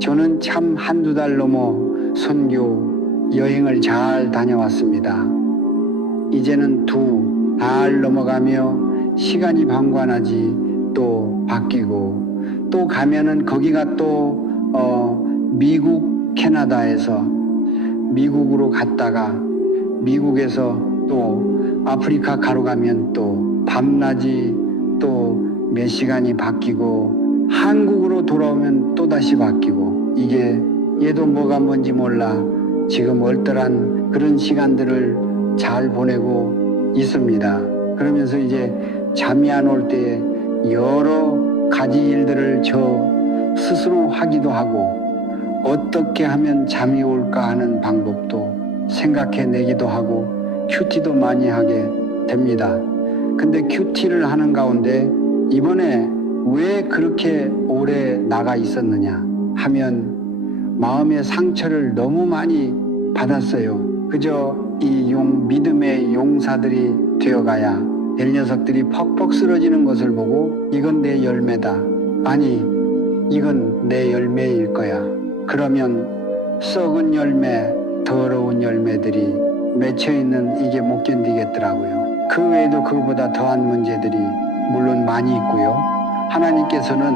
저는 참 한두 달 넘어 선교 여행을 잘 다녀왔습니다. 이제는 두 달 넘어가며 시간이 방관하지 또 바뀌고 또 가면은 거기가 또 미국 캐나다에서 미국으로 갔다가 미국에서 또 아프리카 가로 가면 또 밤낮이 또 몇 시간이 바뀌고 한국으로 돌아오면 또다시 바뀌고 이게 얘도 뭐가 뭔지 몰라 지금 얼떨한 그런 시간들을 잘 보내고 있습니다. 그러면서 이제 잠이 안 올 때에 여러 가지 일들을 저 스스로 하기도 하고 어떻게 하면 잠이 올까 하는 방법도 생각해내기도 하고 큐티도 많이 하게 됩니다. 근데 큐티를 하는 가운데 이번에 왜 그렇게 오래 나가 있었느냐 하면 마음의 상처를 너무 많이 받았어요. 그저 이 믿음의 용사들이 되어가야 될 녀석들이 퍽퍽 쓰러지는 것을 보고 이건 내 열매다. 아니 이건 내 열매일 거야. 그러면 썩은 열매, 더러운 열매들이 맺혀있는 이게 못 견디겠더라고요. 그 외에도 그보다 더한 문제들이 물론 많이 있고요. 하나님께서는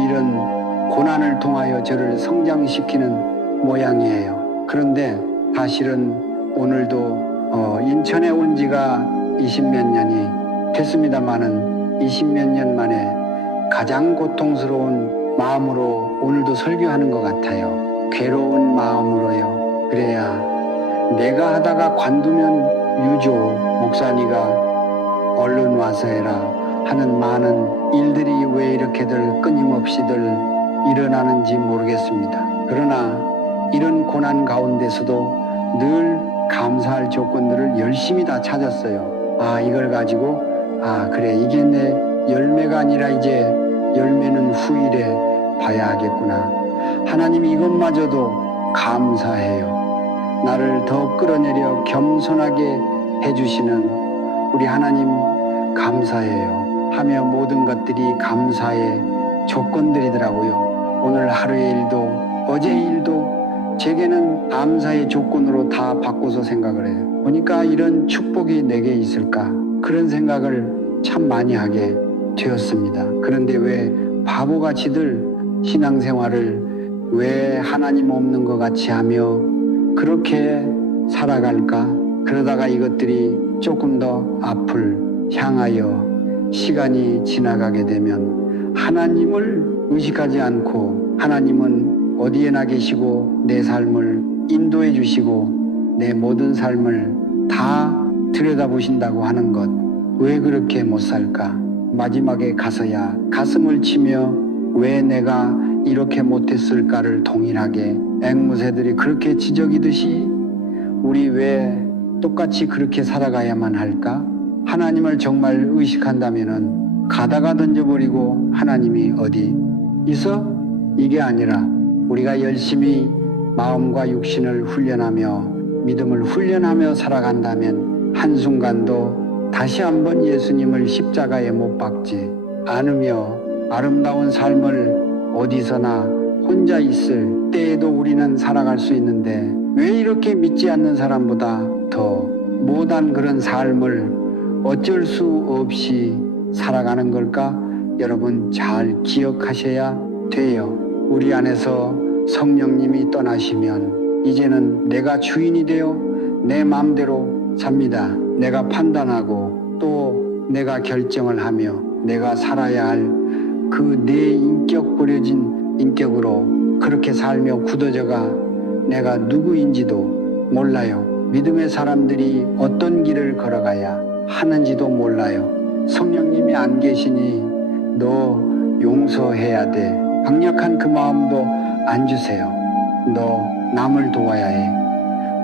이런 고난을 통하여 저를 성장시키는 모양이에요. 그런데 사실은 오늘도 인천에 온 지가 20몇 년이 됐습니다마는 20몇 년 만에 가장 고통스러운 마음으로 오늘도 설교하는 것 같아요. 괴로운 마음으로요. 그래야 내가 하다가 관두면 유조 목사니가 얼른 와서 해라 하는 많은 일들이 왜 이렇게들 끊임없이들 일어나는지 모르겠습니다. 그러나 이런 고난 가운데서도 늘 감사할 조건들을 열심히 다 찾았어요. 이걸 가지고 그래 이게 내 열매가 아니라 이제 열매는 후일에 봐야 하겠구나. 하나님이 이것마저도 감사해요. 나를 더 끌어내려 겸손하게 해주시는 우리 하나님 감사해요. 하며 모든 것들이 감사의 조건들이더라고요. 오늘 하루의 일도 어제의 일도 제게는 감사의 조건으로 다 바꿔서 생각을 해요. 보니까 이런 축복이 내게 있을까 그런 생각을 참 많이 하게 되었습니다. 그런데 왜 바보같이들 신앙생활을 왜 하나님 없는 것 같이 하며 그렇게 살아갈까? 그러다가 이것들이 조금 더 앞을 향하여 시간이 지나가게 되면 하나님을 의식하지 않고 하나님은 어디에나 계시고 내 삶을 인도해 주시고 내 모든 삶을 다 들여다보신다고 하는 것 왜 그렇게 못 살까? 마지막에 가서야 가슴을 치며 왜 내가 이렇게 못했을까를 동일하게 앵무새들이 그렇게 지저귀듯이 우리 왜 똑같이 그렇게 살아가야만 할까? 하나님을 정말 의식한다면은 가다가 던져버리고 하나님이 어디 있어? 이게 아니라 우리가 열심히 마음과 육신을 훈련하며 믿음을 훈련하며 살아간다면 한순간도 다시 한번 예수님을 십자가에 못 박지 않으며 아름다운 삶을 어디서나 혼자 있을 때에도 우리는 살아갈 수 있는데 왜 이렇게 믿지 않는 사람보다 더 못한 그런 삶을 어쩔 수 없이 살아가는 걸까? 여러분 잘 기억하셔야 돼요. 우리 안에서 성령님이 떠나시면 이제는 내가 주인이 되어 내 마음대로 삽니다. 내가 판단하고 또 내가 결정을 하며 내가 살아야 할 그 내 인격 버려진 인격으로 그렇게 살며 굳어져가 내가 누구인지도 몰라요. 믿음의 사람들이 어떤 길을 걸어가야 하는지도 몰라요. 성령님이 안 계시니 너 용서해야 돼. 강력한 그 마음도 안 주세요. 너 남을 도와야 해.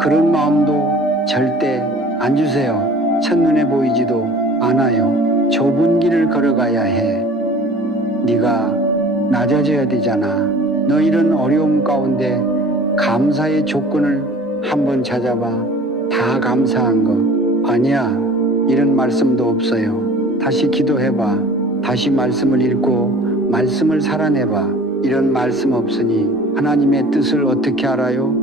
그런 마음도 절대 안 주세요. 첫눈에 보이지도 않아요. 좁은 길을 걸어가야 해. 네가 낮아져야 되잖아. 너 이런 어려움 가운데 감사의 조건을 한번 찾아봐. 다 감사한 거 아니야. 이런 말씀도 없어요. 다시 기도해봐. 다시 말씀을 읽고 말씀을 살아내봐. 이런 말씀 없으니 하나님의 뜻을 어떻게 알아요?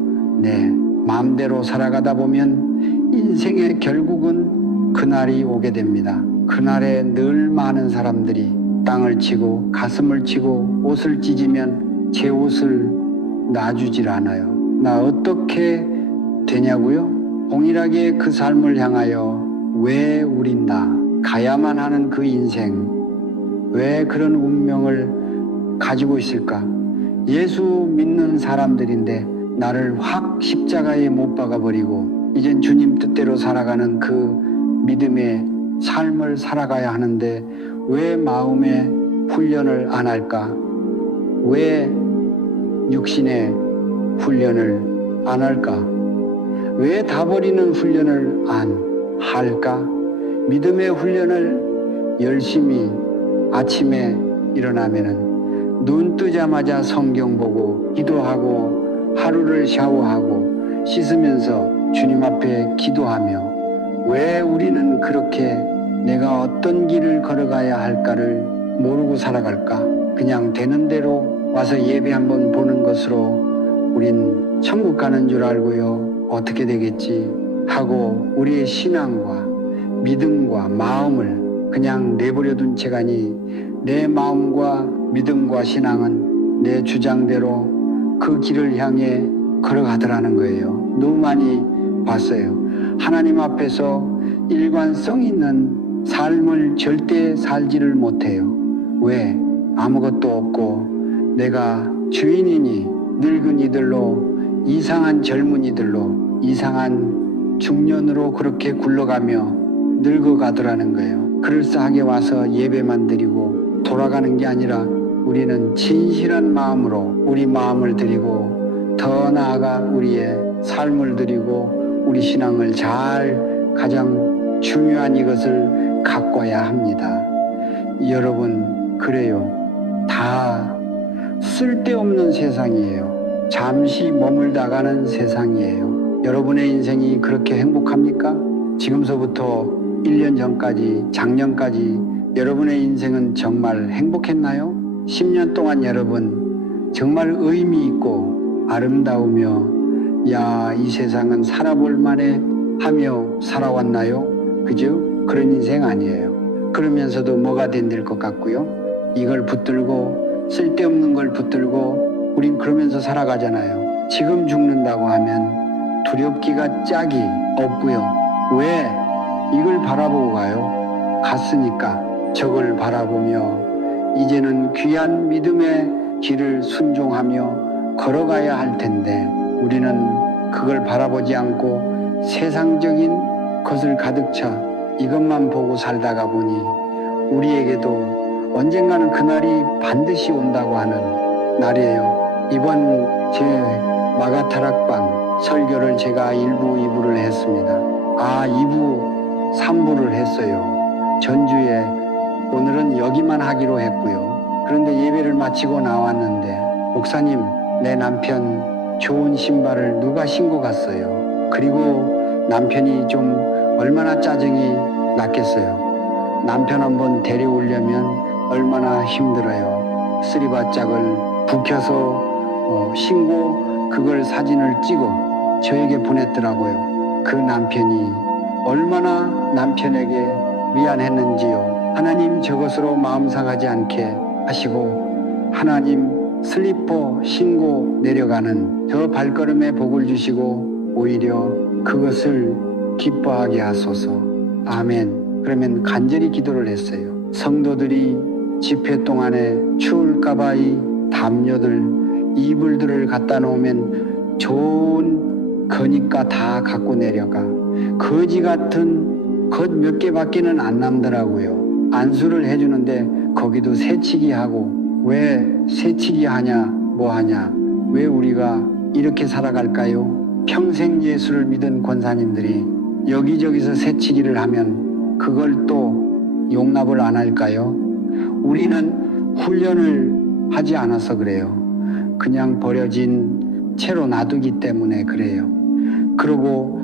네, 마음대로 살아가다 보면 인생의 결국은 그날이 오게 됩니다. 그날에 늘 많은 사람들이 땅을 치고 가슴을 치고 옷을 찢으면 제 옷을 놔주질 않아요. 나 어떻게 되냐고요? 동일하게 그 삶을 향하여 왜 우린 나 가야만 하는 그 인생, 왜 그런 운명을 가지고 있을까? 예수 믿는 사람들인데 나를 확 십자가에 못 박아버리고 이젠 주님 뜻대로 살아가는 그 믿음의 삶을 살아가야 하는데 왜 마음의 훈련을 안 할까? 왜 육신의 훈련을 안 할까? 왜 다 버리는 훈련을 안 할까? 믿음의 훈련을 열심히 아침에 일어나면은 눈 뜨자마자 성경 보고 기도하고 하루를 샤워하고 씻으면서 주님 앞에 기도하며 왜 우리는 그렇게 내가 어떤 길을 걸어가야 할까를 모르고 살아갈까? 그냥 되는 대로 와서 예배 한번 보는 것으로 우린 천국 가는 줄 알고요. 어떻게 되겠지 하고 우리의 신앙과 믿음과 마음을 그냥 내버려둔 채가니 내 마음과 믿음과 신앙은 내 주장대로 그 길을 향해 걸어가더라는 거예요. 너무 많이 봤어요. 하나님 앞에서 일관성 있는 삶을 절대 살지를 못해요. 왜? 아무것도 없고 내가 주인이니 늙은이들로 이상한 젊은이들로 이상한 중년으로 그렇게 굴러가며 늙어가더라는 거예요. 그럴싸하게 와서 예배만 드리고 돌아가는 게 아니라 우리는 진실한 마음으로 우리 마음을 드리고 더 나아가 우리의 삶을 드리고 우리 신앙을 잘 가장 중요한 이것을 가꿔야 합니다. 여러분 그래요. 다 쓸데없는 세상이에요. 잠시 머물다가는 세상이에요. 여러분의 인생이 그렇게 행복합니까? 지금서부터 1년 전까지 작년까지 여러분의 인생은 정말 행복했나요? 10년 동안 여러분 정말 의미 있고 아름다우며 야, 이 세상은 살아볼 만해 하며 살아왔나요? 그죠? 그런 인생 아니에요. 그러면서도 뭐가 된들 것 같고요. 이걸 붙들고 쓸데없는 걸 붙들고 우린 그러면서 살아가잖아요. 지금 죽는다고 하면 두렵기가 짝이 없고요. 왜? 이걸 바라보고 가요. 갔으니까 저걸 바라보며 이제는 귀한 믿음의 길을 순종하며 걸어가야 할 텐데 우리는 그걸 바라보지 않고 세상적인 것을 가득 차 이것만 보고 살다가 보니 우리에게도 언젠가는 그날이 반드시 온다고 하는 날이에요. 이번 제 마가타락방 설교를 제가 1부, 2부를 했습니다. 2부, 3부를 했어요. 전주에 오늘은 여기만 하기로 했고요. 그런데 예배를 마치고 나왔는데 목사님, 내 남편 좋은 신발을 누가 신고 갔어요. 그리고 남편이 좀 얼마나 짜증이 났겠어요. 남편 한번 데려오려면 얼마나 힘들어요. 쓰리바짝을 북혀서 신고 그걸 사진을 찍어 저에게 보냈더라고요. 그 남편이 얼마나 남편에게 미안했는지요. 하나님 저것으로 마음 상하지 않게 하시고 하나님 슬리퍼 신고 내려가는 저 발걸음에 복을 주시고 오히려 그것을 기뻐하게 하소서. 아멘. 그러면 간절히 기도를 했어요. 성도들이 집회 동안에 추울까봐 이 담요들, 이불들을 갖다 놓으면 좋은 거니까 다 갖고 내려가. 거지 같은 것 몇 개밖에는 안 남더라고요. 안수를 해주는데 거기도 새치기 하고 왜 새치기 하냐 뭐 하냐 왜 우리가 이렇게 살아갈까요? 평생 예수를 믿은 권사님들이 여기저기서 새치기를 하면 그걸 또 용납을 안 할까요? 우리는 훈련을 하지 않아서 그래요. 그냥 버려진 채로 놔두기 때문에 그래요. 그러고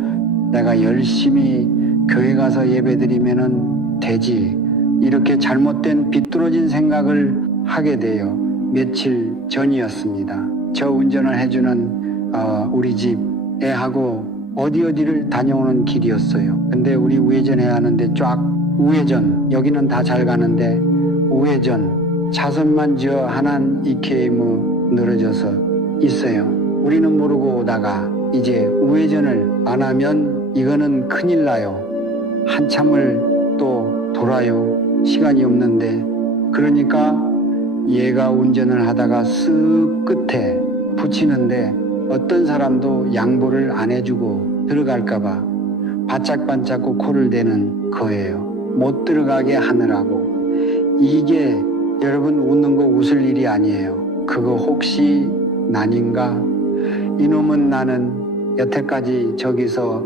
내가 열심히 교회 가서 예배드리면은 되지 이렇게 잘못된 비뚤어진 생각을 하게 돼요. 며칠 전이었습니다. 저 운전을 해주는 우리 집 애하고 어디를 다녀오는 길이었어요. 근데 우리 우회전해야 하는데 쫙 우회전, 여기는 다 잘 가는데 우회전 차선만 저 하나는 이케이무 늘어져서 있어요. 우리는 모르고 오다가 이제 우회전을 안 하면 이거는 큰일 나요. 한참을 또 돌아요. 시간이 없는데. 그러니까 얘가 운전을 하다가 쓱 끝에 붙이는데 어떤 사람도 양보를 안 해주고 들어갈까봐 바짝바짝 코를 대는 거예요. 못 들어가게 하느라고. 이게 여러분 웃는 거 웃을 일이 아니에요. 그거 혹시 난인가? 이놈은 나는 여태까지 저기서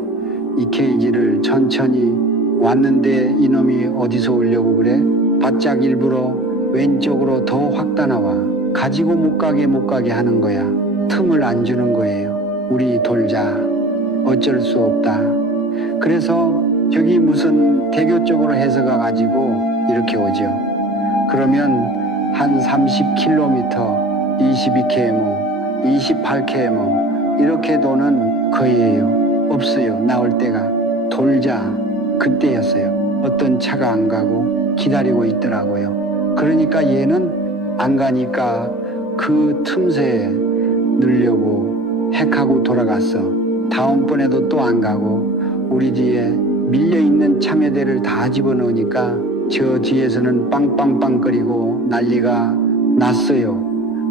이케이지를 천천히 왔는데 이놈이 어디서 오려고 그래? 바짝 일부러 왼쪽으로 더 확 따나와. 가지고 못 가게 하는 거야. 틈을 안 주는 거예요. 우리 돌자. 어쩔 수 없다. 그래서 저기 무슨 개교 쪽으로 해서 가가지고 이렇게 오죠. 그러면 한 30km, 22km, 28km 이렇게 도는 거예요. 없어요. 나올 때가. 돌자. 그때였어요. 어떤 차가 안 가고 기다리고 있더라고요. 그러니까 얘는 안 가니까 그 틈새에 넣으려고 핵하고 돌아갔어. 다음번에도 또 안 가고 우리 뒤에 밀려있는 참외대를 다 집어넣으니까 저 뒤에서는 빵빵빵거리고 난리가 났어요.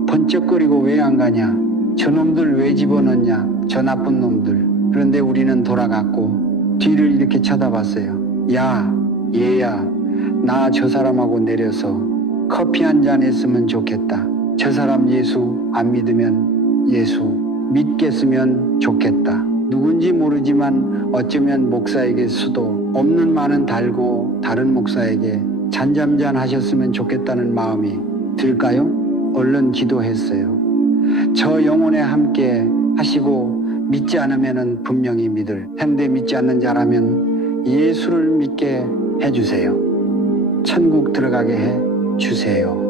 번쩍거리고 왜 안 가냐? 저놈들 왜 집어넣냐? 저 나쁜 놈들. 그런데 우리는 돌아갔고 뒤를 이렇게 쳐다봤어요. 야, 얘야, 나 저 사람하고 내려서 커피 한 잔 했으면 좋겠다. 저 사람 예수 안 믿으면 예수 믿겠으면 좋겠다. 누군지 모르지만 어쩌면 목사에게 수도 없는 말은 달고 다른 목사에게 잔잠잔 하셨으면 좋겠다는 마음이 들까요? 얼른 기도했어요. 저 영혼에 함께 하시고 믿지 않으면 분명히 믿을 텐데 믿지 않는 자라면 예수를 믿게 해주세요. 천국 들어가게 해주세요.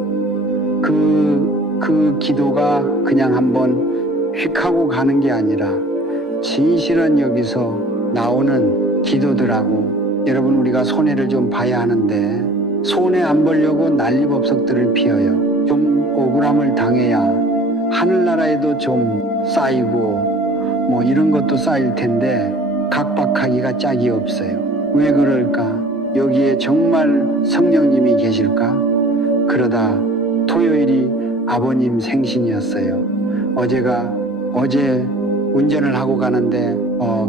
그 기도가 그냥 한번 휙 하고 가는 게 아니라 진실은 여기서 나오는 기도들하고 여러분 우리가 손해를 좀 봐야 하는데 손해 안 보려고 난리법석들을 피워요. 좀 억울함을 당해야 하늘나라에도 좀 쌓이고 뭐 이런 것도 쌓일 텐데 각박하기가 짝이 없어요. 왜 그럴까? 여기에 정말 성령님이 계실까? 그러다 토요일이 아버님 생신이었어요. 어제 운전을 하고 가는데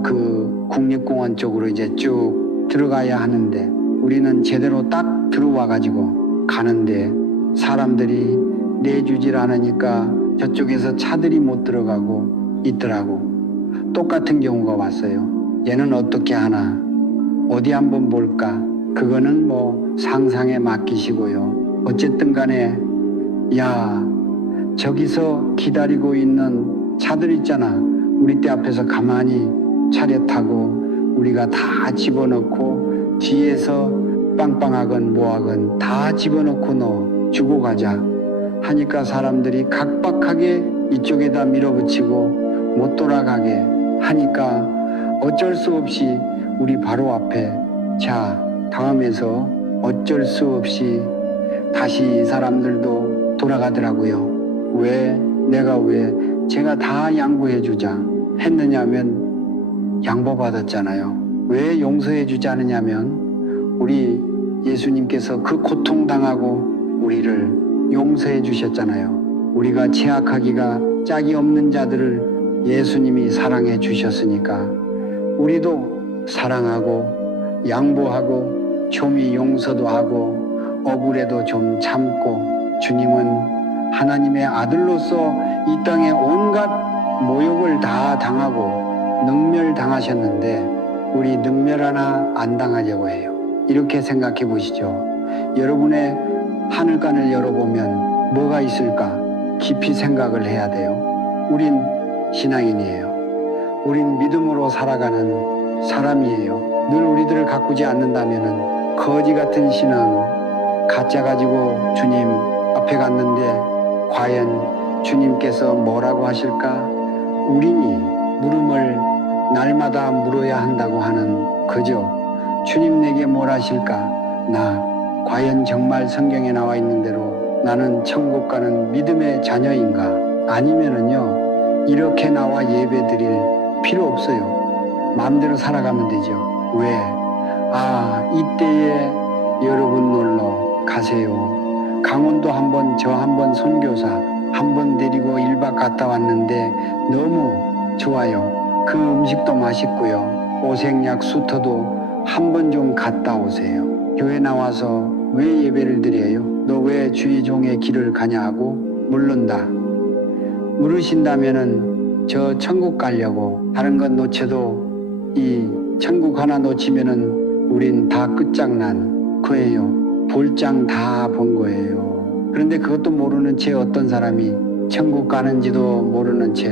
그 국립공원 쪽으로 이제 쭉 들어가야 하는데 우리는 제대로 딱 들어와 가지고 가는데 사람들이 내주질 않으니까 저쪽에서 차들이 못 들어가고 있더라고. 똑같은 경우가 왔어요. 얘는 어떻게 하나? 어디 한번 볼까? 그거는 뭐 상상에 맡기시고요. 어쨌든 간에 야, 저기서 기다리고 있는 차들 있잖아. 우리 때 앞에서 가만히 차례 타고 우리가 다 집어넣고 뒤에서 빵빵하건 뭐하건 다 집어넣고 너 주고 가자 하니까 사람들이 각박하게 이쪽에다 밀어붙이고 못 돌아가게 하니까 어쩔 수 없이 우리 바로 앞에 자 다음에서 어쩔 수 없이 다시 사람들도 돌아가더라고요. 내가 왜 제가 다 양보해 주자 했느냐면 양보받았잖아요. 왜 용서해 주지 않느냐면 우리 예수님께서 그 고통당하고 우리를 용서해 주셨잖아요. 우리가 제약하기가 짝이 없는 자들을 예수님이 사랑해 주셨으니까 우리도 사랑하고 양보하고 좀이 용서도 하고 억울해도 좀 참고 주님은 하나님의 아들로서 이 땅에 온갖 모욕을 다 당하고 능멸당하셨는데 우리 능멸 하나 안 당하려고 해요. 이렇게 생각해 보시죠. 여러분의 하늘관을 열어보면 뭐가 있을까? 깊이 생각을 해야 돼요. 우린 신앙인이에요. 우린 믿음으로 살아가는 사람이에요. 늘 우리들을 가꾸지 않는다면 거지 같은 신앙 가짜 가지고 주님 앞에 갔는데 과연 주님께서 뭐라고 하실까? 우리니 물음을 날마다 물어야 한다고 하는 그죠. 주님 내게 뭘 하실까? 나 과연 정말 성경에 나와 있는 대로 나는 천국 가는 믿음의 자녀인가? 아니면은요, 이렇게 나와 예배 드릴 필요 없어요. 마음대로 살아가면 되죠. 왜? 이때에 여러분 놀러 가세요. 강원도 저 한번 선교사 한번 데리고 1박 갔다 왔는데 너무 좋아요. 그 음식도 맛있고요. 오색약 수터도 한번 좀 갔다 오세요. 교회 나와서 왜 예배를 드려요? 너 왜 주의 종의 길을 가냐 하고 물른다. 물으신다면은 저 천국 가려고 다른 건 놓쳐도 이 천국 하나 놓치면은 우린 다 끝장난 거예요. 볼장 다 본 거예요. 그런데 그것도 모르는 채 어떤 사람이 천국 가는지도 모르는 채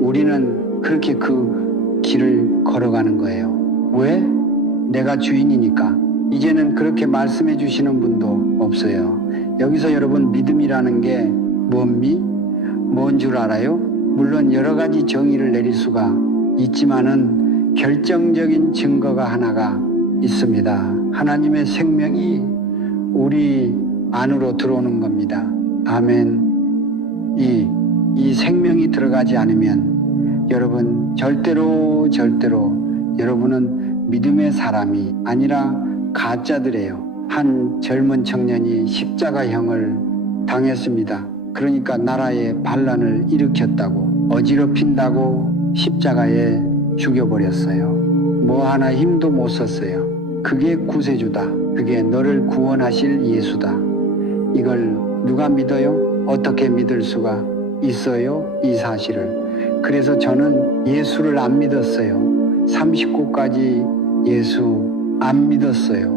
우리는 그렇게 그 길을 걸어가는 거예요. 왜? 내가 주인이니까. 이제는 그렇게 말씀해 주시는 분도 없어요. 여기서 여러분 믿음이라는 게 뭔 줄 알아요? 물론 여러 가지 정의를 내릴 수가 있지만은 결정적인 증거가 하나가 있습니다. 하나님의 생명이 우리 안으로 들어오는 겁니다. 아멘. 이 생명이 들어가지 않으면 여러분 절대로 여러분은 믿음의 사람이 아니라 가짜들이에요. 한 젊은 청년이 십자가형을 당했습니다. 그러니까 나라에 반란을 일으켰다고 어지럽힌다고 십자가에 죽여버렸어요. 뭐 하나 힘도 못 썼어요. 그게 구세주다. 그게 너를 구원하실 예수다. 이걸 누가 믿어요? 어떻게 믿을 수가 있어요? 이 사실을. 그래서 저는 예수를 안 믿었어요. 39까지 예수 안 믿었어요.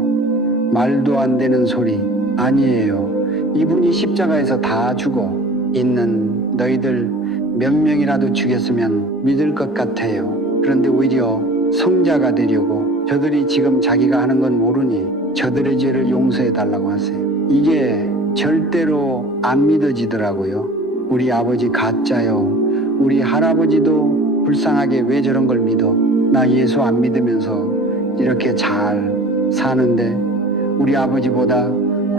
말도 안 되는 소리 아니에요. 이분이 십자가에서 다 죽어 있는 너희들 몇 명이라도 죽였으면 믿을 것 같아요. 그런데 오히려 성자가 되려고 저들이 지금 자기가 하는 건 모르니 저들의 죄를 용서해 달라고 하세요. 이게 절대로 안 믿어지더라고요. 우리 아버지 가짜요. 우리 할아버지도 불쌍하게 왜 저런 걸 믿어? 나 예수 안 믿으면서 이렇게 잘 사는데 우리 아버지보다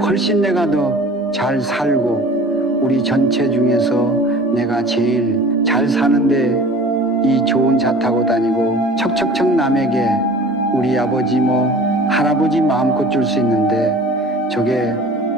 훨씬 내가 더 잘 살고 우리 전체 중에서 내가 제일 잘 사는데 이 좋은 차 타고 다니고 척척척 남에게 우리 아버지 할아버지 마음껏 줄 수 있는데 저게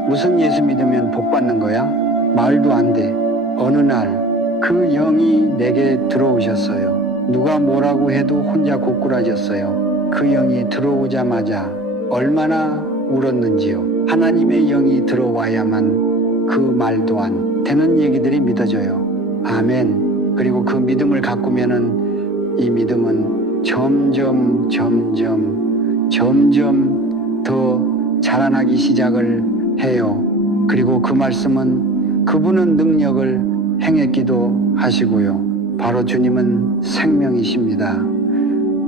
무슨 예수 믿으면 복 받는 거야? 말도 안 돼. 어느 날 그 영이 내게 들어오셨어요. 누가 뭐라고 해도 혼자 고꾸라졌어요. 그 영이 들어오자마자 얼마나 울었는지요. 하나님의 영이 들어와야만 그 말도 안 되는 얘기들이 믿어져요. 아멘. 그리고 그 믿음을 가꾸면은 이 믿음은 점점 더 자라나기 시작을 해요. 그리고 그 말씀은 그분은 능력을 행했기도 하시고요. 바로 주님은 생명이십니다.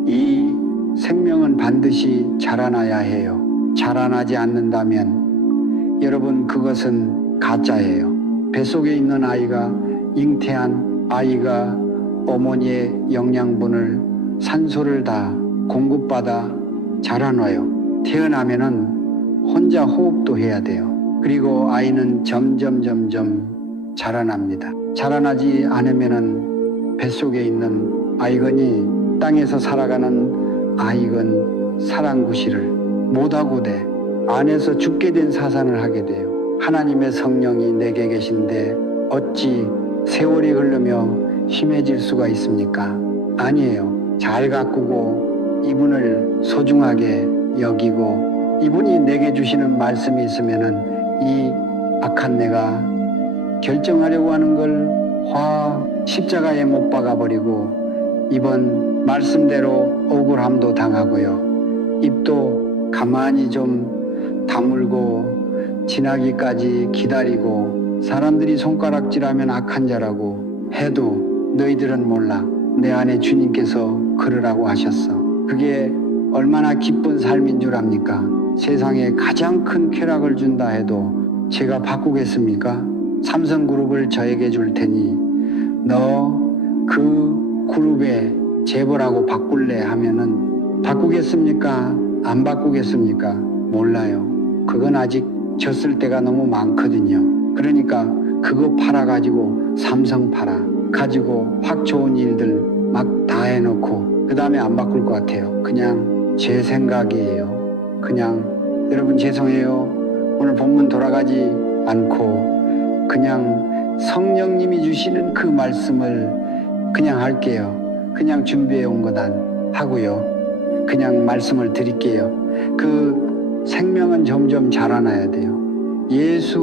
이 생명은 반드시 자라나야 해요. 자라나지 않는다면 여러분 그것은 가짜예요. 뱃속에 있는 아이가 잉태한 아이가 어머니의 영양분을 산소를 다 공급받아 자라나요. 태어나면은 혼자 호흡도 해야 돼요. 그리고 아이는 점점 자라납니다. 자라나지 않으면은 뱃속에 있는 아이건이 땅에서 살아가는 아이건 사랑구실을 못하고 돼. 안에서 죽게 된 사산을 하게 돼요. 하나님의 성령이 내게 계신데 어찌 세월이 흐르며 심해질 수가 있습니까? 아니에요. 잘 가꾸고 이분을 소중하게 여기고 이분이 내게 주시는 말씀이 있으면은 이 악한 내가 결정하려고 하는 걸 십자가에 못 박아버리고 이번 말씀대로 억울함도 당하고요. 입도 가만히 좀 다물고 지나기까지 기다리고 사람들이 손가락질하면 악한 자라고 해도 너희들은 몰라. 내 안에 주님께서 그러라고 하셨어. 그게 얼마나 기쁜 삶인 줄 압니까? 세상에 가장 큰 쾌락을 준다 해도 제가 바꾸겠습니까? 삼성그룹을 저에게 줄 테니 너 그 그룹에 재벌하고 바꿀래 하면은 바꾸겠습니까? 안 바꾸겠습니까? 몰라요. 그건 아직 졌을 때가 너무 많거든요. 그러니까 그거 팔아가지고 삼성 팔아 가지고 확 좋은 일들 막 다 해놓고 그 다음에 안 바꿀 것 같아요. 그냥 제 생각이에요. 그냥 여러분 죄송해요. 오늘 본문 돌아가지 않고 그냥 성령님이 주시는 그 말씀을 그냥 할게요. 그냥 준비해 온 거단 하고요. 그냥 말씀을 드릴게요. 그 생명은 점점 자라나야 돼요. 예수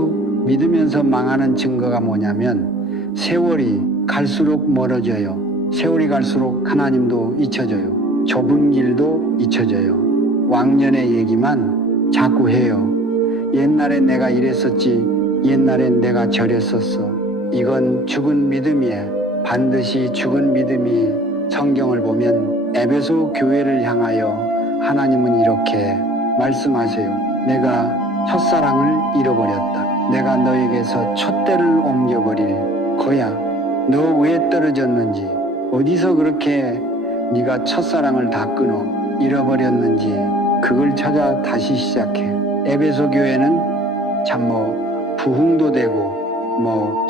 믿으면서 망하는 증거가 뭐냐면 세월이 갈수록 멀어져요. 세월이 갈수록 하나님도 잊혀져요. 좁은 길도 잊혀져요. 왕년의 얘기만 자꾸 해요. 옛날에 내가 이랬었지, 옛날엔 내가 저랬었어. 이건 죽은 믿음이에요. 반드시 죽은 믿음이 성경을 보면 에베소 교회를 향하여 하나님은 이렇게 말씀하세요. 내가 첫사랑을 잃어버렸다. 내가 너에게서 촛대를 옮겨버릴 거야. 너 왜 떨어졌는지, 어디서 그렇게 네가 첫사랑을 다 끊어 잃어버렸는지 그걸 찾아 다시 시작해. 에베소 교회는 참 부흥도 되고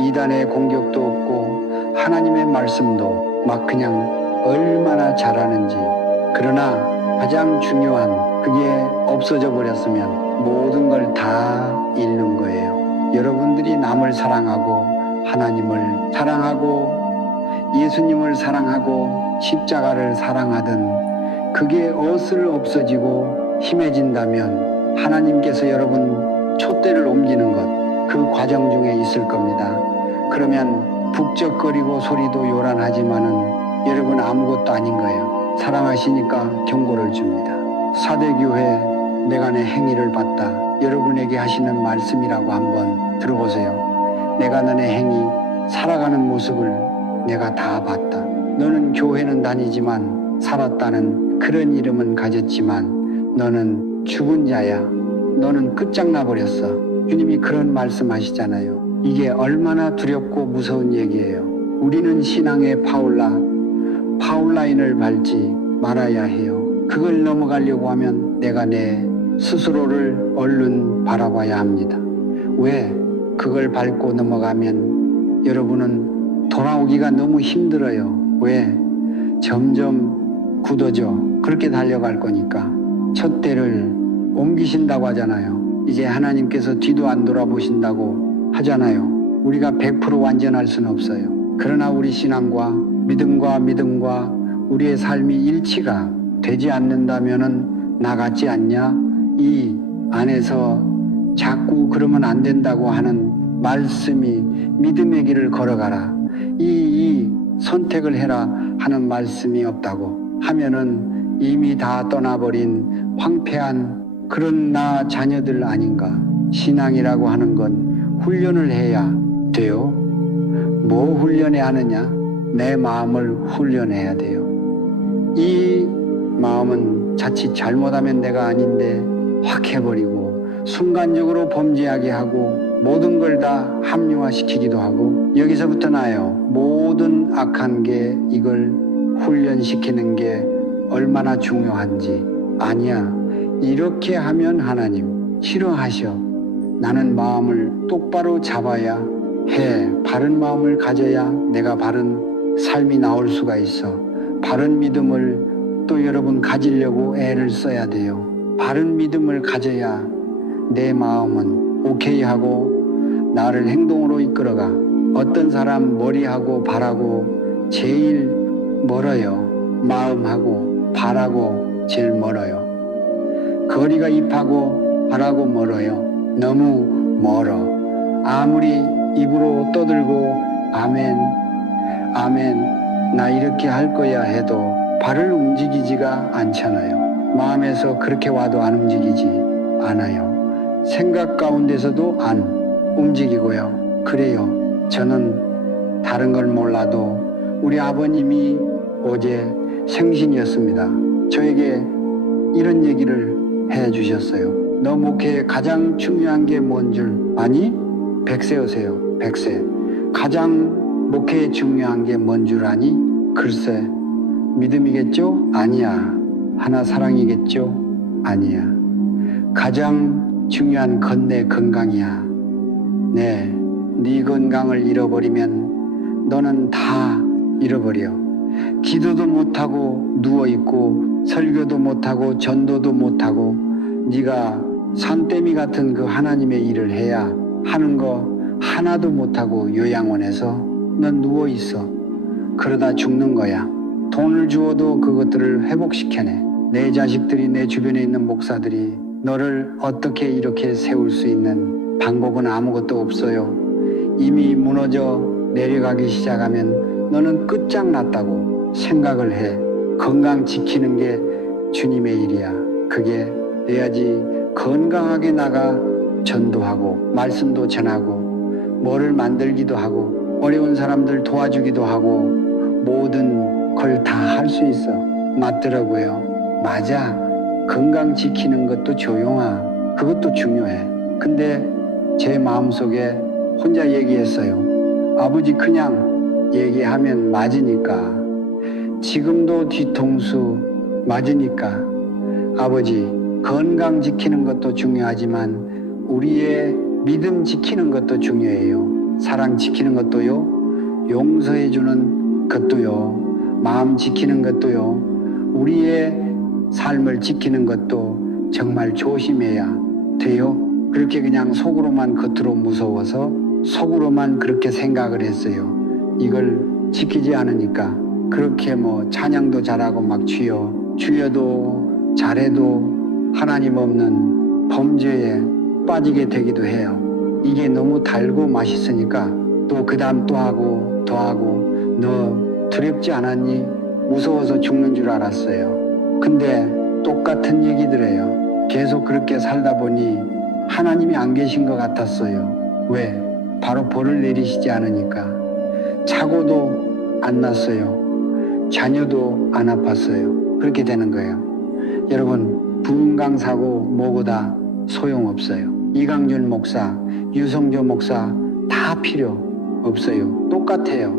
이단의 공격도 없고 하나님의 말씀도 막 그냥 얼마나 잘하는지. 그러나 가장 중요한 그게 없어져 버렸으면 모든 걸 다 잃는 거예요. 여러분들이 남을 사랑하고 하나님을 사랑하고 예수님을 사랑하고 십자가를 사랑하든 그게 어슬 없어지고 힘해진다면 하나님께서 여러분 촛대를 옮기는 것 그 과정 중에 있을 겁니다. 그러면 북적거리고 소리도 요란하지만은 여러분 아무것도 아닌 거예요. 사랑하시니까 경고를 줍니다. 사대교회 내가 내 행위를 봤다. 여러분에게 하시는 말씀이라고 한번 들어보세요. 내가 너네 행위 살아가는 모습을 내가 다 봤다. 너는 교회는 다니지만 살았다는 그런 이름은 가졌지만 너는 죽은 자야. 너는 끝장나 버렸어. 주님이 그런 말씀하시잖아요. 이게 얼마나 두렵고 무서운 얘기예요. 우리는 신앙의 파울라인을 밟지 말아야 해요. 그걸 넘어가려고 하면 내가 내 스스로를 얼른 바라봐야 합니다. 왜? 그걸 밟고 넘어가면 여러분은 돌아오기가 너무 힘들어요. 왜? 점점 굳어져. 그렇게 달려갈 거니까. 촛대를 옮기신다고 하잖아요. 이제 하나님께서 뒤도 안 돌아보신다고 하잖아요. 우리가 100% 완전할 수는 없어요. 그러나 우리 신앙과 믿음과 우리의 삶이 일치가 되지 않는다면은 나같지 않냐? 이 안에서 자꾸 그러면 안 된다고 하는 말씀이 믿음의 길을 걸어가라. 이 선택을 해라 하는 말씀이 없다고 하면은 이미 다 떠나버린 황폐한 그런 나 자녀들 아닌가. 신앙이라고 하는 건 훈련을 해야 돼요. 뭐 훈련해야 하느냐? 내 마음을 훈련해야 돼요. 이 마음은 자칫 잘못하면 내가 아닌데 확 해버리고 순간적으로 범죄하게 하고 모든 걸 다 합리화시키기도 하고 여기서부터 나요. 모든 악한 게 이걸 훈련시키는 게 얼마나 중요한지. 아니야. 이렇게 하면 하나님 싫어하셔. 나는 마음을 똑바로 잡아야 해. 바른 마음을 가져야 내가 바른 삶이 나올 수가 있어. 바른 믿음을 또 여러분 가지려고 애를 써야 돼요. 바른 믿음을 가져야 내 마음은 오케이 하고 나를 행동으로 이끌어가. 어떤 사람 머리하고 발하고 제일 멀어요. 마음하고 발하고 제일 멀어요. 거리가 입하고 발하고 멀어요. 너무 멀어. 아무리 입으로 떠들고 아멘 나 이렇게 할 거야 해도 발을 움직이지가 않잖아요. 마음에서 그렇게 와도 안 움직이지 않아요. 생각 가운데서도 안 움직이고요. 그래요. 저는 다른 걸 몰라도 우리 아버님이 어제 생신이었습니다. 저에게 이런 얘기를 해 주셨어요. 너 목회에 가장 중요한 게 뭔 줄 아니? 100세우세요. 100세. 가장 목회에 중요한 게 뭔 줄 아니? 글쎄, 믿음이겠죠? 아니야. 하나 사랑이겠죠? 아니야. 가장 중요한 건 내 건강이야. 네 건강을 잃어버리면 너는 다 잃어버려. 기도도 못하고 누워있고 설교도 못하고 전도도 못하고 네가 산더미 같은 그 하나님의 일을 해야 하는 거 하나도 못하고 요양원에서 넌 누워있어. 그러다 죽는 거야. 돈을 주어도 그것들을 회복시켜내. 내 자식들이, 내 주변에 있는 목사들이 너를 어떻게 이렇게 세울 수 있는 방법은 아무것도 없어요. 이미 무너져 내려가기 시작하면 너는 끝장났다고 생각을 해. 건강 지키는 게 주님의 일이야. 그게 돼야지 건강하게 나가 전도하고 말씀도 전하고 뭐를 만들기도 하고 어려운 사람들 도와주기도 하고 모든 걸 다 할 수 있어. 맞더라고요. 맞아. 건강 지키는 것도 조용하. 그것도 중요해. 근데 제 마음속에 혼자 얘기했어요. 아버지 그냥 얘기하면 맞으니까. 지금도 뒤통수 맞으니까. 아버지 건강 지키는 것도 중요하지만 우리의 믿음 지키는 것도 중요해요. 사랑 지키는 것도요. 용서해 주는 것도요. 마음 지키는 것도요. 우리의 삶을 지키는 것도 정말 조심해야 돼요. 그렇게 그냥 속으로만 겉으로 무서워서 속으로만 그렇게 생각을 했어요. 이걸 지키지 않으니까 그렇게 뭐 찬양도 잘하고 막 주여도 잘해도 하나님 없는 범죄에 빠지게 되기도 해요. 이게 너무 달고 맛있으니까 또 그 다음 또 하고 더 하고. 너 두렵지 않았니? 무서워서 죽는 줄 알았어요. 근데 똑같은 얘기들 해요. 계속 그렇게 살다 보니 하나님이 안 계신 것 같았어요. 왜? 바로 벌을 내리시지 않으니까. 사고도 안 났어요. 자녀도 안 아팠어요. 그렇게 되는 거예요. 여러분, 부흥강 사고 뭐고 다 소용없어요. 이강준 목사, 유성조 목사 다 필요 없어요. 똑같아요.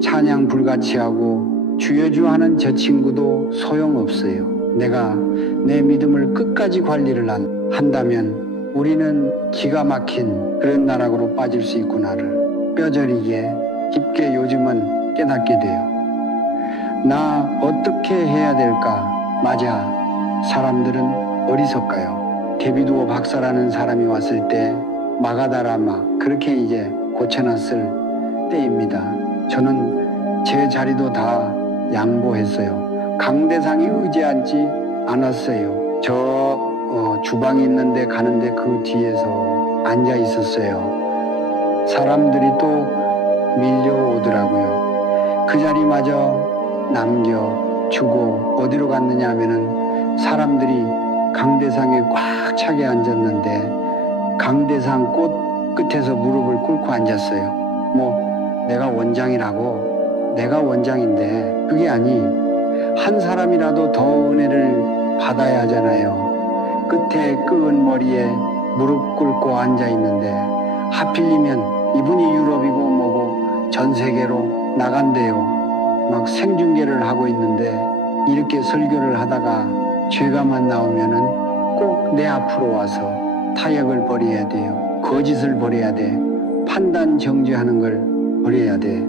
찬양 불같이 하고 주여주 하는 저 친구도 소용없어요. 내가 내 믿음을 끝까지 관리를 한다면 우리는 기가 막힌 그런 나락으로 빠질 수 있구나를 뼈저리게 깊게 요즘은 깨닫게 돼요. 나 어떻게 해야 될까? 맞아. 사람들은 어리석어요. 데비드워 박사라는 사람이 왔을 때 마가다라마 그렇게 이제 고쳐놨을 때입니다. 저는 제 자리도 다 양보했어요. 강대상이 의지하지 않았어요. 주방이 있는데 가는데 그 뒤에서 앉아 있었어요. 사람들이 또 밀려오더라고요. 그 자리마저 남겨주고 어디로 갔느냐 하면은 사람들이 강대상에 꽉 차게 앉았는데 강대상 꽃 끝에서 무릎을 꿇고 앉았어요. 뭐 내가 원장이라고. 내가 원장인데 그게 아니. 한 사람이라도 더 은혜를 받아야 하잖아요. 끝에 끄은 머리에 무릎 꿇고 앉아 있는데 하필이면 이분이 유럽이고 뭐고 전 세계로 나간대요. 막 생중계를 하고 있는데 이렇게 설교를 하다가 죄가만 나오면은 꼭 내 앞으로 와서 타협을 버려야 돼요. 거짓을 버려야 돼. 판단 정죄하는 걸 버려야 돼.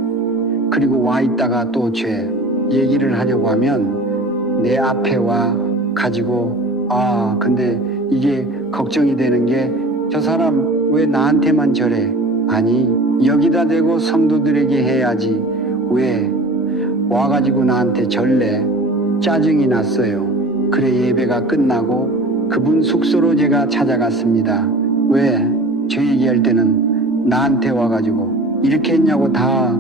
그리고 와 있다가 또 죄 얘기를 하려고 하면 내 앞에 와 가지고 근데 이게 걱정이 되는 게 저 사람 왜 나한테만 저래? 아니 여기다 대고 성도들에게 해야지. 왜 와가지고 나한테 절래? 짜증이 났어요. 그래 예배가 끝나고 그분 숙소로 제가 찾아갔습니다. 왜? 저 얘기할 때는 나한테 와가지고 이렇게 했냐고 다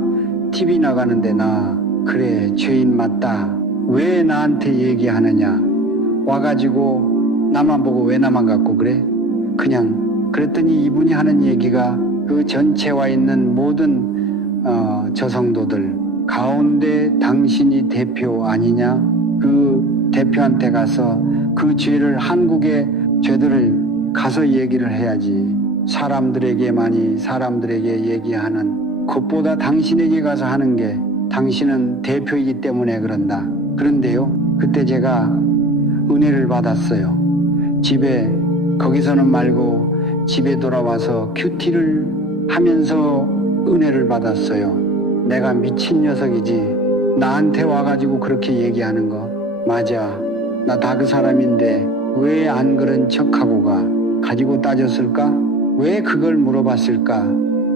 TV 나가는데 나 그래 죄인 맞다. 왜 나한테 얘기하느냐? 와가지고 나만 보고 왜 나만 갖고 그래? 그냥 그랬더니 이분이 하는 얘기가 그 전체 와 있는 모든 저성도들 가운데 당신이 대표 아니냐? 그 대표한테 가서 그 죄를 한국의 죄들을 가서 얘기를 해야지. 사람들에게만이 사람들에게 얘기하는 것보다 당신에게 가서 하는 게 당신은 대표이기 때문에 그런다. 그런데요, 그때 제가 은혜를 받았어요. 집에 거기서는 말고 집에 돌아와서 큐티를 하면서 은혜를 받았어요. 내가 미친 녀석이지. 나한테 와가지고 그렇게 얘기하는 거 맞아. 나 다 그 사람인데 왜 안 그런 척하고 가? 가지고 따졌을까? 왜 그걸 물어봤을까?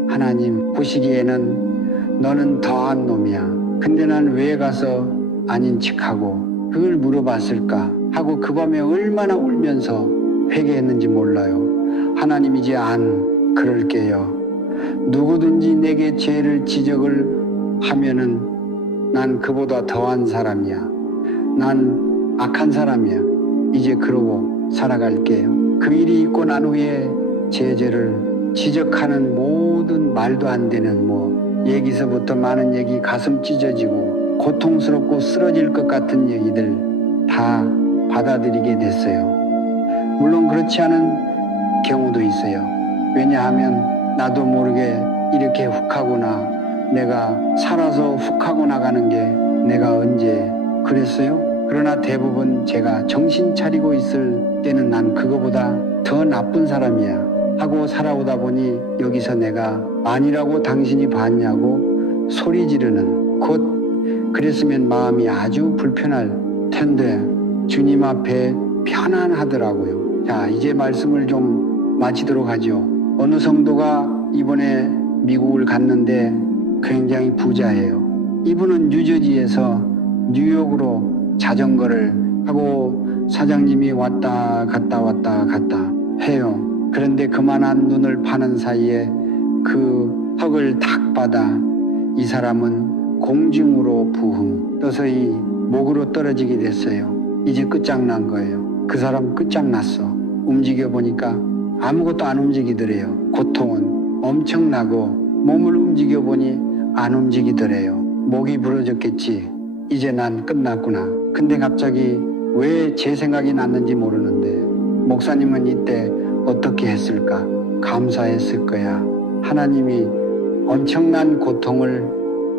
하나님 보시기에는 너는 더한 놈이야. 근데 난 왜 가서 아닌 척하고 그걸 물어봤을까? 하고 그 밤에 얼마나 울면서 회개했는지 몰라요. 하나님 이제 안 그럴게요. 누구든지 내게 죄를 지적을 하면은 난 그보다 더한 사람이야. 난 악한 사람이야. 이제 그러고 살아갈게요. 그 일이 있고 난 후에 제 죄를 지적하는 모든 말도 안 되는 얘기서부터 많은 얘기, 가슴 찢어지고 고통스럽고 쓰러질 것 같은 얘기들 다 받아들이게 됐어요. 물론 그렇지 않은 경우도 있어요. 왜냐하면 나도 모르게 이렇게 훅 하거나 내가 살아서 훅 하고 나가는 게 내가 언제 그랬어요? 그러나 대부분 제가 정신 차리고 있을 때는 난 그거보다 더 나쁜 사람이야 하고 살아오다 보니 여기서 내가 아니라고 당신이 봤냐고 소리 지르는, 곧 그랬으면 마음이 아주 불편할 텐데 주님 앞에 편안하더라고요. 자, 이제 말씀을 좀 마치도록 하죠. 어느 성도가 이번에 미국을 갔는데 굉장히 부자예요. 이분은 뉴저지에서 뉴욕으로 자전거를 하고 사장님이 왔다 갔다 해요. 그런데 그만한 눈을 파는 사이에 그 턱을 탁 받아 이 사람은 공중으로 부흥 떠서이 목으로 떨어지게 됐어요. 이제 끝장난 거예요. 그 사람 끝장났어. 움직여 보니까 아무것도 안 움직이더래요. 고통은 엄청나고 몸을 움직여 보니 안 움직이더래요. 목이 부러졌겠지. 이제 난 끝났구나. 근데 갑자기 왜 제 생각이 났는지 모르는데 목사님은 이때 어떻게 했을까? 감사했을 거야. 하나님이 엄청난 고통을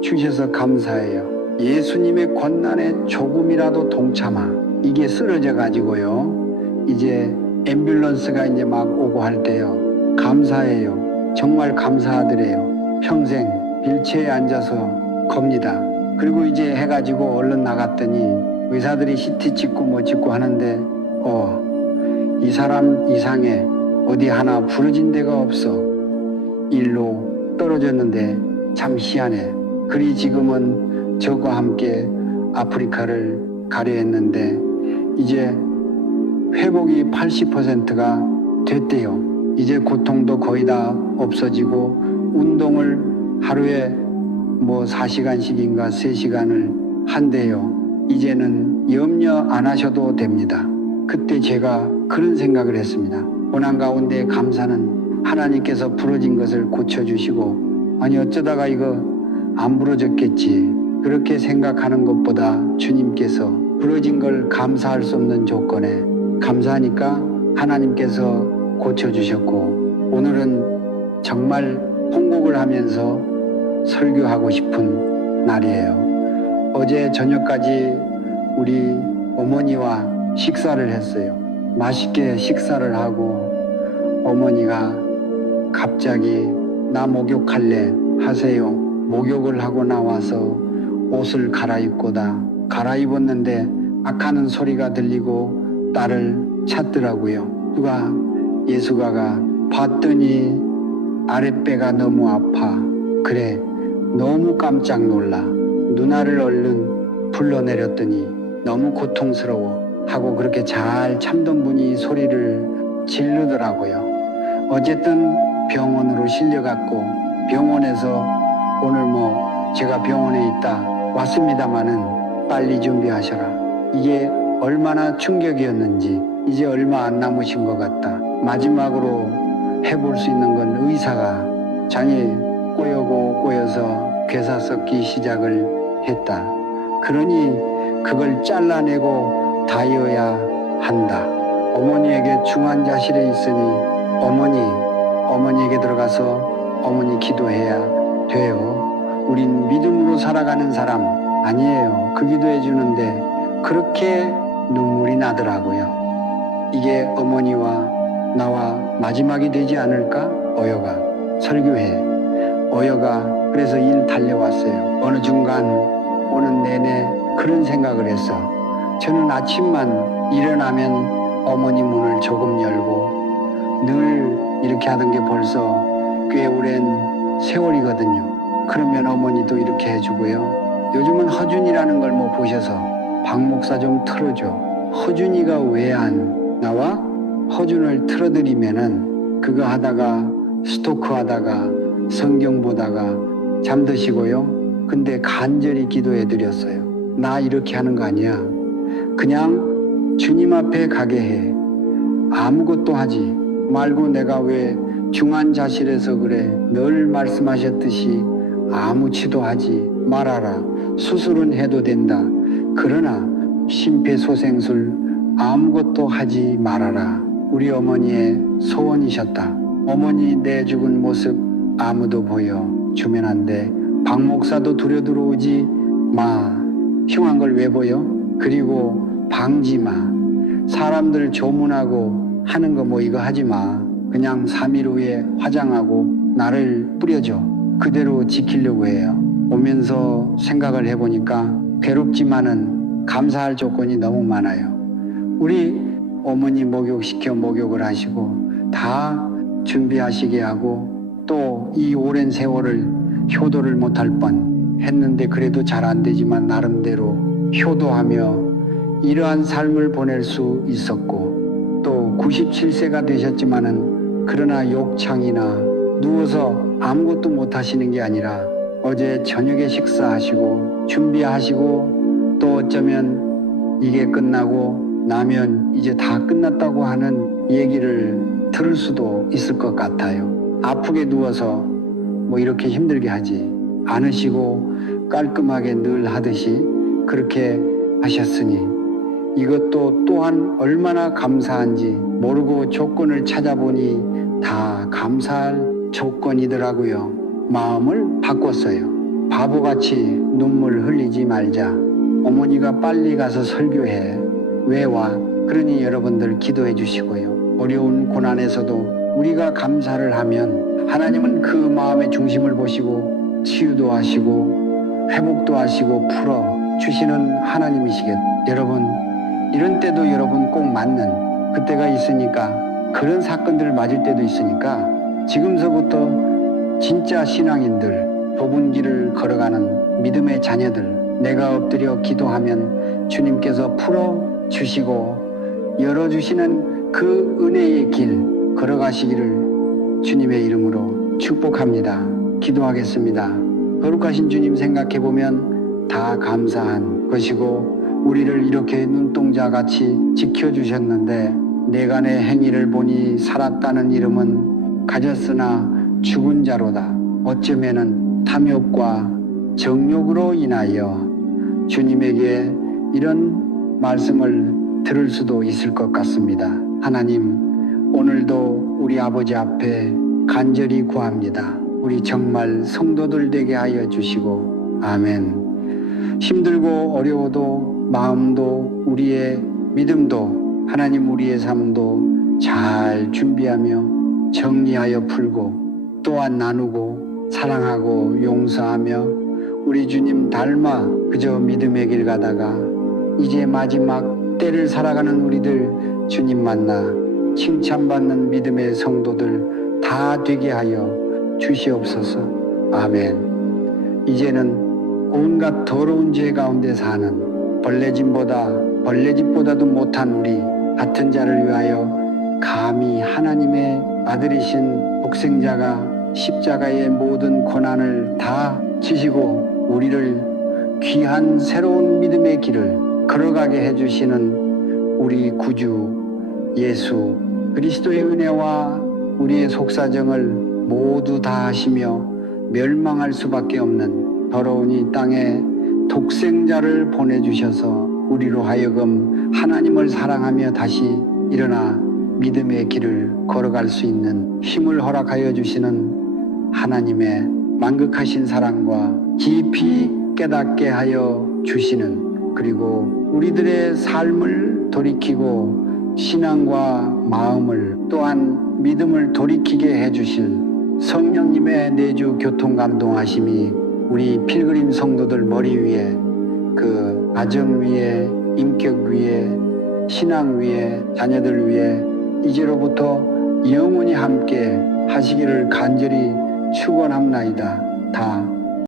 주셔서 감사해요. 예수님의 권난에 조금이라도 동참하. 이게 쓰러져 가지고요. 이제 앰뷸런스가 이제 막 오고 할 때요. 감사해요. 정말 감사하더래요. 평생 휠체어에 앉아서 겁니다. 그리고 이제 해가지고 얼른 나갔더니 의사들이 CT 찍고 뭐 찍고 하는데 이 사람 이상해. 어디 하나 부러진 데가 없어. 일로 떨어졌는데 참 희한해. 그리 지금은 저와 함께 아프리카를 가려 했는데 이제 회복이 80%가 됐대요. 이제 고통도 거의 다 없어지고 운동을 하루에 4시간씩인가 3시간을 한대요. 이제는 염려 안 하셔도 됩니다. 그때 제가 그런 생각을 했습니다. 고난 가운데 감사는 하나님께서 부러진 것을 고쳐주시고 아니 어쩌다가 이거 안 부러졌겠지 그렇게 생각하는 것보다 주님께서 부러진 걸 감사할 수 없는 조건에 감사하니까 하나님께서 고쳐주셨고 오늘은 정말 hon곡을 하면서 설교하고 싶은 날이에요. 어제 저녁까지 우리 어머니와 식사를 했어요. 맛있게 식사를 하고 어머니가 갑자기 나 목욕할래 하세요. 목욕을 하고 나와서 옷을 갈아입었는데 악하는 소리가 들리고 딸을 찾더라고요. 누가 예수가가 봤더니 아랫배가 너무 아파. 그래 너무 깜짝 놀라. 누나를 얼른 불러내렸더니 너무 고통스러워 하고 그렇게 잘 참던 분이 소리를 지르더라고요. 어쨌든 병원으로 실려갔고 병원에서 오늘 제가 병원에 있다 왔습니다마는 빨리 준비하셔라. 이게 얼마나 충격이었는지 이제 얼마 안 남으신 것 같다. 마지막으로 해볼 수 있는 건 의사가 장이 꼬여서 괴사 썩기 시작을 했다. 그러니 그걸 잘라내고 다이어야 한다. 어머니에게 중환자실에 있으니 어머니 어머니에게 들어가서 어머니 기도해야 돼요. 우린 믿음으로 살아가는 사람 아니에요. 그 기도해 주는데 그렇게 눈물이 나더라고요. 이게 어머니와 나와 마지막이 되지 않을까? 어여가 설교해. 어여가 그래서 일 달려왔어요. 어느 중간 오는 내내 그런 생각을 했어. 저는 아침만 일어나면 어머니 문을 조금 열고 늘 이렇게 하던 게 벌써 꽤 오랜 세월이거든요. 그러면 어머니도 이렇게 해주고요. 요즘은 허준이라는 걸 뭐 보셔서 박 목사 좀 틀어줘. 허준이가 왜 안 나와? 허준을 틀어드리면은 그거 하다가 스토크 하다가 성경 보다가 잠드시고요. 근데 간절히 기도해 드렸어요. 나 이렇게 하는 거 아니야. 그냥 주님 앞에 가게 해. 아무것도 하지 말고 내가 왜 중환자실에서 그래. 늘 말씀하셨듯이 아무치도 하지 말아라. 수술은 해도 된다. 그러나 심폐소생술 아무것도 하지 말아라. 우리 어머니의 소원이셨다. 어머니 내 죽은 모습 아무도 보여주면 안 돼. 박 목사도 두려들어오지 마. 흉한 걸 왜 보여? 그리고 방지 마. 사람들 조문하고 하는 거 뭐 이거 하지 마. 그냥 3일 후에 화장하고 나를 뿌려줘. 그대로 지키려고 해요. 오면서 생각을 해보니까 괴롭지만은 감사할 조건이 너무 많아요. 우리 어머니 목욕시켜 목욕을 하시고 다 준비하시게 하고 또 이 오랜 세월을 효도를 못할 뻔 했는데 그래도 잘 안 되지만 나름대로 효도하며 이러한 삶을 보낼 수 있었고 또 97세가 되셨지만은 그러나 욕창이나 누워서 아무것도 못 하시는 게 아니라 어제 저녁에 식사하시고 준비하시고 또 어쩌면 이게 끝나고 나면 이제 다 끝났다고 하는 얘기를 들을 수도 있을 것 같아요. 아프게 누워서 뭐 이렇게 힘들게 하지 않으시고 깔끔하게 늘 하듯이 그렇게 하셨으니 이것도 또한 얼마나 감사한지 모르고 조건을 찾아보니 다 감사할 조건이더라고요. 마음을 바꿨어요. 바보같이 눈물 흘리지 말자. 어머니가 빨리 가서 설교해. 왜 와? 그러니 여러분들 기도해 주시고요. 어려운 고난에서도 우리가 감사를 하면 하나님은 그 마음의 중심을 보시고 치유도 하시고 회복도 하시고 풀어 주시는 하나님이시겠. 여러분 이런 때도 여러분 꼭 맞는 그때가 있으니까 그런 사건들을 맞을 때도 있으니까 지금서부터 진짜 신앙인들 좁은 길을 걸어가는 믿음의 자녀들 내가 엎드려 기도하면 주님께서 풀어 주시고 열어주시는 그 은혜의 길 걸어가시기를 주님의 이름으로 축복합니다. 기도하겠습니다. 거룩하신 주님 생각해보면 다 감사한 것이고 우리를 이렇게 눈동자같이 지켜주셨는데 내간의 행위를 보니 살았다는 이름은 가졌으나 죽은 자로다. 어쩌면은 탐욕과 정욕으로 인하여 주님에게 이런 말씀을 들을 수도 있을 것 같습니다. 하나님 오늘도 우리 아버지 앞에 간절히 구합니다. 우리 정말 성도들 되게 하여 주시고 아멘. 힘들고 어려워도 마음도 우리의 믿음도 하나님 우리의 삶도 잘 준비하며 정리하여 풀고 또한 나누고 사랑하고 용서하며 우리 주님 닮아 그저 믿음의 길 가다가 이제 마지막 때를 살아가는 우리들 주님 만나 칭찬받는 믿음의 성도들 다 되게 하여 주시옵소서. 아멘. 이제는 온갖 더러운 죄 가운데 사는 벌레집보다도 못한 우리 같은 자를 위하여 감히 하나님의 아들이신 독생자가 십자가의 모든 고난을 다 지시고 우리를 귀한 새로운 믿음의 길을 걸어가게 해주시는 우리 구주 예수 그리스도의 은혜와 우리의 속사정을 모두 다 하시며 멸망할 수밖에 없는 더러운 이 땅에 독생자를 보내주셔서 우리로 하여금 하나님을 사랑하며 다시 일어나 믿음의 길을 걸어갈 수 있는 힘을 허락하여 주시는 하나님의 만극하신 사랑과 깊이 깨닫게 하여 주시는, 그리고 우리들의 삶을 돌이키고 신앙과 마음을 또한 믿음을 돌이키게 해주실 성령님의 내주 교통감동하심이 우리 필그림 성도들 머리 위에, 그 가정 위에, 인격 위에, 신앙 위에, 자녀들 위에 이제로부터 영원히 함께 하시기를 간절히 축원합나이다. 다